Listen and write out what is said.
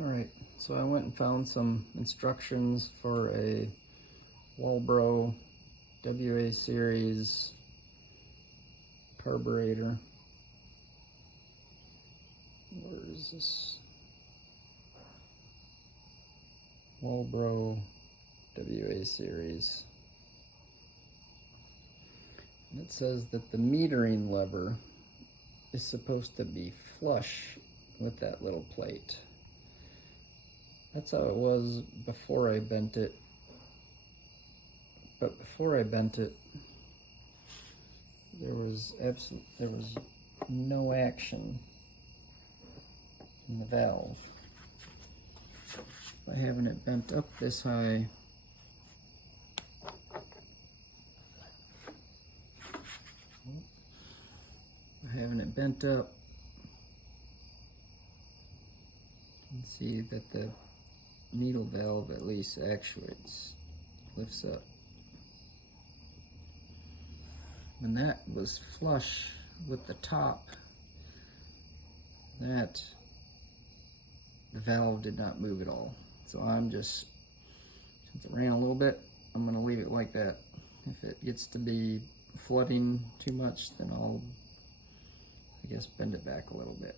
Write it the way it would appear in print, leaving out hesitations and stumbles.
Alright, so I went and found some instructions for a Walbro WA series carburetor. Where is this? Walbro WA series. And it says that the metering lever is supposed to be flush with that little plate. That's how it was before I bent it. But before I bent it, there was no action in the valve. By having it bent up this high, by having it bent up, you can see that the needle valve at least actuates, lifts up. When that was flush with the top, the valve did not move at all. So I'm just, since it ran a little bit, I'm gonna leave it like that. If it gets to be flooding too much, then I'll, I guess, bend it back a little bit.